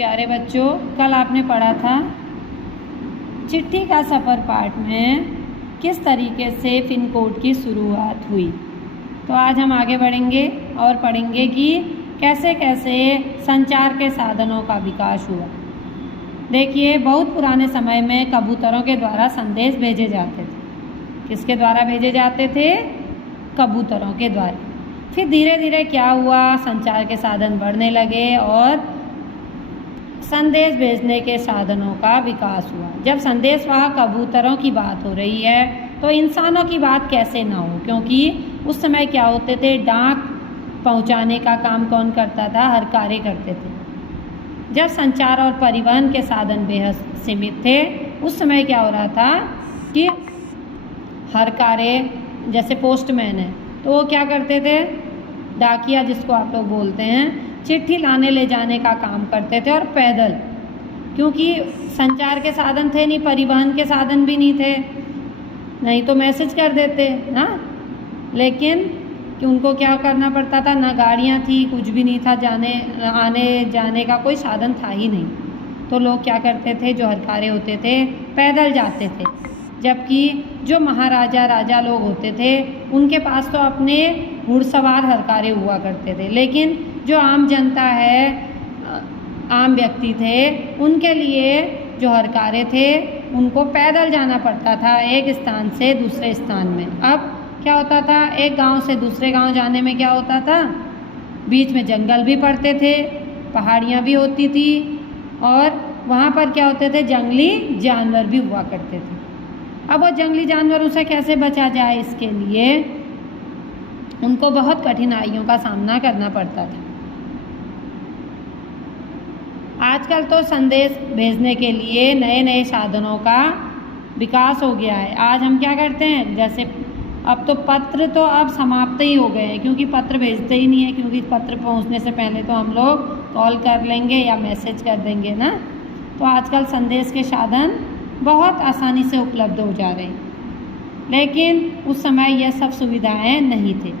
प्यारे बच्चों, कल आपने पढ़ा था चिट्ठी का सफ़र पाठ में किस तरीके से पिन कोड की शुरुआत हुई। तो आज हम आगे बढ़ेंगे और पढ़ेंगे कि कैसे कैसे संचार के साधनों का विकास हुआ। देखिए, बहुत पुराने समय में कबूतरों के द्वारा संदेश भेजे जाते थे। किसके द्वारा भेजे जाते थे? कबूतरों के द्वारा। फिर धीरे धीरे क्या हुआ, संचार के साधन बढ़ने लगे और संदेश भेजने के साधनों का विकास हुआ। जब संदेशवाहक कबूतरों की बात हो रही है तो इंसानों की बात कैसे ना हो, क्योंकि उस समय क्या होते थे, डाक पहुंचाने का काम कौन करता था? हर कार्य करते थे। जब संचार और परिवहन के साधन बेहद सीमित थे, उस समय क्या हो रहा था कि हर कार्य, जैसे पोस्टमैन है तो वो क्या करते थे, डाकिया जिसको आप लोग बोलते हैं, चिट्ठी लाने ले जाने का काम करते थे और पैदल, क्योंकि संचार के साधन थे नहीं, परिवहन के साधन भी नहीं थे, नहीं तो मैसेज कर देते ना। लेकिन कि उनको क्या करना पड़ता था, ना गाड़ियाँ थी, कुछ भी नहीं था, आने जाने का कोई साधन था ही नहीं। तो लोग क्या करते थे, जो हरकारे होते थे पैदल जाते थे। जबकि जो महाराजा राजा लोग होते थे उनके पास तो अपने घुड़सवार हरकारे हुआ करते थे, लेकिन जो आम जनता है, आम व्यक्ति थे, उनके लिए जो हरकारे थे उनको पैदल जाना पड़ता था एक स्थान से दूसरे स्थान में। अब क्या होता था, एक गांव से दूसरे गांव जाने में क्या होता था, बीच में जंगल भी पड़ते थे, पहाड़ियाँ भी होती थी और वहाँ पर क्या होते थे, जंगली जानवर भी हुआ करते थे। अब वो जंगली जानवरों से कैसे बचा जाए, इसके लिए उनको बहुत कठिनाइयों का सामना करना पड़ता था। आजकल तो संदेश भेजने के लिए नए नए साधनों का विकास हो गया है। आज हम क्या करते हैं, जैसे अब तो पत्र तो अब समाप्त ही हो गए हैं, क्योंकि पत्र भेजते ही नहीं है, क्योंकि पत्र पहुंचने से पहले तो हम लोग कॉल कर लेंगे या मैसेज कर देंगे ना। तो आजकल संदेश के साधन बहुत आसानी से उपलब्ध हो जा रहे हैं, लेकिन उस समय यह सब सुविधाएं नहीं थी।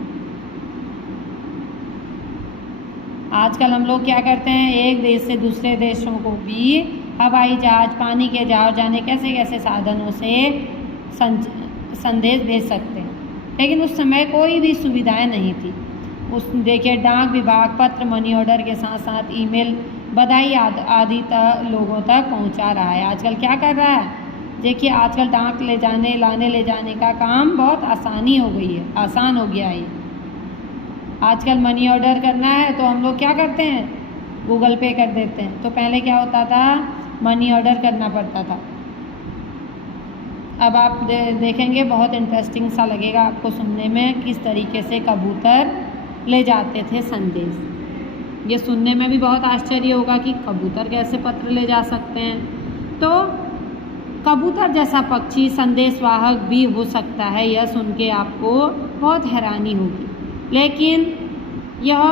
आजकल हम लोग क्या करते हैं, एक देश से दूसरे देशों को भी हवाई जहाज, पानी के जहाज जाने कैसे कैसे साधनों से संदेश भेज सकते हैं, लेकिन उस समय कोई भी सुविधाएं नहीं थी। देखिए, डाक विभाग पत्र, मनी ऑर्डर के साथ साथ ईमेल, बधाई आदि लोगों तक पहुंचा रहा है। आजकल क्या कर रहा है, देखिए, आजकल डाक लाने ले जाने का काम बहुत आसानी हो गई है, आसान हो गया है। आजकल मनी ऑर्डर करना है तो हम लोग क्या करते हैं, गूगल पे कर देते हैं। तो पहले क्या होता था, मनी ऑर्डर करना पड़ता था। अब आप देखेंगे, बहुत इंटरेस्टिंग सा लगेगा आपको सुनने में, किस तरीके से कबूतर ले जाते थे संदेश। ये सुनने में भी बहुत आश्चर्य होगा कि कबूतर कैसे पत्र ले जा सकते हैं। तो कबूतर जैसा पक्षी संदेशवाहक भी हो सकता है, यह सुन के आपको बहुत हैरानी होगी, लेकिन यह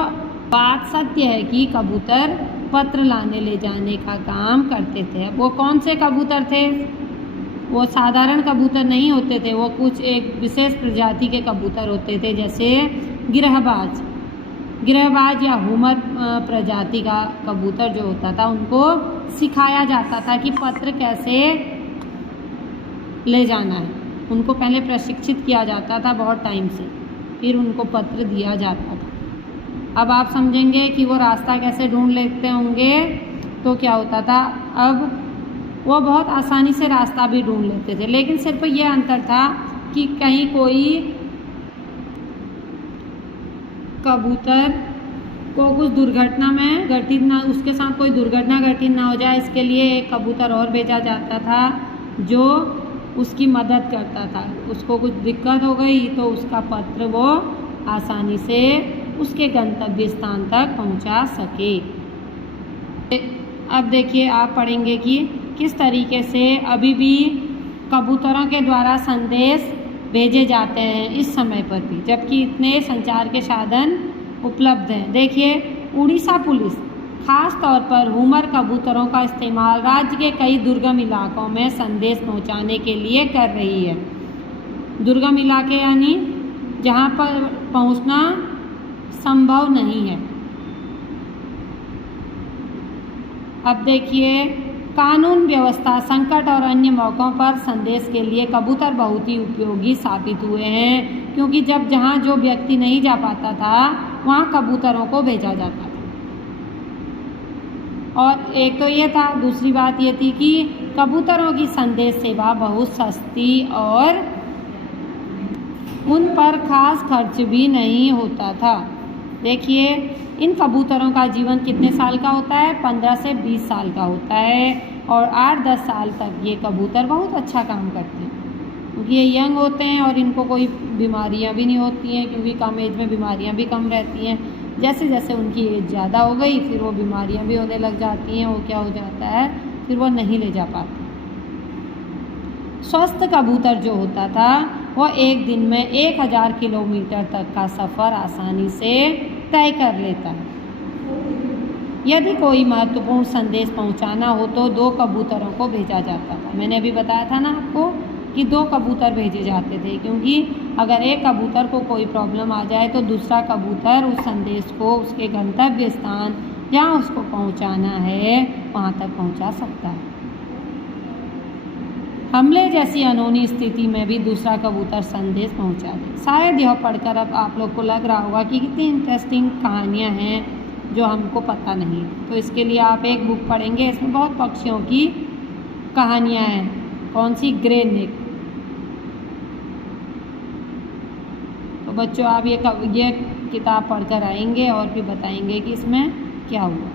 बात सत्य है कि कबूतर पत्र लाने ले जाने का काम करते थे। वो कौन से कबूतर थे? वो साधारण कबूतर नहीं होते थे, वो कुछ एक विशेष प्रजाति के कबूतर होते थे, जैसे गिरहबाज या हुमर प्रजाति का कबूतर जो होता था, उनको सिखाया जाता था कि पत्र कैसे ले जाना है। उनको पहले प्रशिक्षित किया जाता था बहुत टाइम से, फिर उनको पत्र दिया जाता था। अब आप समझेंगे कि वो रास्ता कैसे ढूंढ लेते होंगे। तो क्या होता था, अब वो बहुत आसानी से रास्ता भी ढूंढ लेते थे, लेकिन सिर्फ ये अंतर था कि कहीं कोई कबूतर को कुछ दुर्घटना में घटित ना, उसके साथ कोई दुर्घटना घटित ना हो जाए, इसके लिए एक कबूतर और भेजा जाता था जो उसकी मदद करता था। उसको कुछ दिक्कत हो गई तो उसका पत्र वो आसानी से उसके गंतव्य स्थान तक पहुंचा सके। अब देखिए, आप पढ़ेंगे कि किस तरीके से अभी भी कबूतरों के द्वारा संदेश भेजे जाते हैं इस समय पर भी, जबकि इतने संचार के साधन उपलब्ध हैं। देखिए, उड़ीसा पुलिस खास तौर पर हुमर कबूतरों का इस्तेमाल राज्य के कई दुर्गम इलाकों में संदेश पहुंचाने के लिए कर रही है। दुर्गम इलाके यानी जहां पर पहुंचना संभव नहीं है। अब देखिए, कानून व्यवस्था, संकट और अन्य मौक़ों पर संदेश के लिए कबूतर बहुत ही उपयोगी साबित हुए हैं, क्योंकि जब जहाँ जो व्यक्ति नहीं जा पाता था वहाँ कबूतरों को भेजा जाता था। और एक तो ये था, दूसरी बात ये थी कि कबूतरों की संदेश सेवा बहुत सस्ती और उन पर खास खर्च भी नहीं होता था। देखिए, इन कबूतरों का जीवन कितने साल का होता है? 15 से 20 साल का होता है, और 8-10 साल तक ये कबूतर बहुत अच्छा काम करते हैं, क्योंकि ये यंग होते हैं और इनको कोई बीमारियां भी नहीं होती हैं, क्योंकि कम एज में बीमारियां भी कम रहती हैं। जैसे जैसे उनकी एज ज़्यादा हो गई फिर वो बीमारियां भी होने लग जाती हैं, वो क्या हो जाता है, फिर वो नहीं ले जा पाते। स्वस्थ कबूतर जो होता था वो एक दिन में 1000 किलोमीटर तक का सफ़र आसानी से तय कर लेता है। यदि कोई महत्वपूर्ण संदेश पहुंचाना हो तो 2 कबूतरों को भेजा जाता था। मैंने अभी बताया था ना आपको कि 2 कबूतर भेजे जाते थे, क्योंकि अगर एक कबूतर को कोई प्रॉब्लम आ जाए तो दूसरा कबूतर उस संदेश को उसके गंतव्य स्थान जहाँ उसको पहुंचाना है वहाँ तक पहुंचा सकता है। हमले जैसी अनहोनी स्थिति में भी दूसरा कबूतर संदेश पहुंचा दे। शायद यह पढ़कर अब आप लोग को लग रहा होगा कि कितनी इंटरेस्टिंग कहानियाँ हैं जो हमको पता नहीं। तो इसके लिए आप एक बुक पढ़ेंगे, इसमें बहुत पक्षियों की कहानियाँ हैं। कौन सी? ग्रे नेक। तो बच्चों, आप ये किताब पढ़कर आएंगे और फिर बताएंगे कि इसमें क्या हुआ।